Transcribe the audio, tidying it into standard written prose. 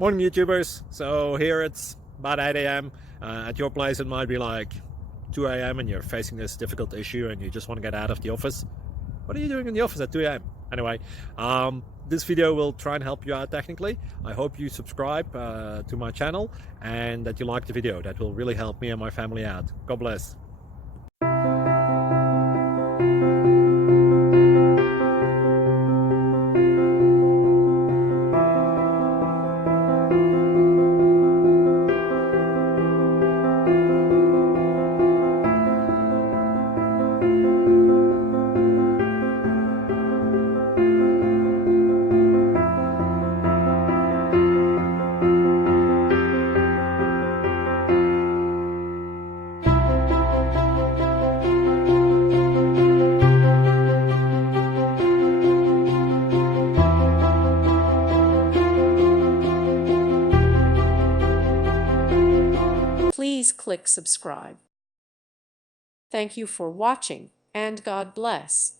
Morning YouTubers. So here it's about 8 a.m. At your place it might be like 2 a.m. and you're facing this difficult issue and you just want to get out of the office. What are you doing in the office at 2 a.m.? Anyway, this video will try and help you out technically. I hope you subscribe to my channel and that you like the video. That will really help me and my family out. God bless. Please click subscribe. Thank you for watching, and God bless.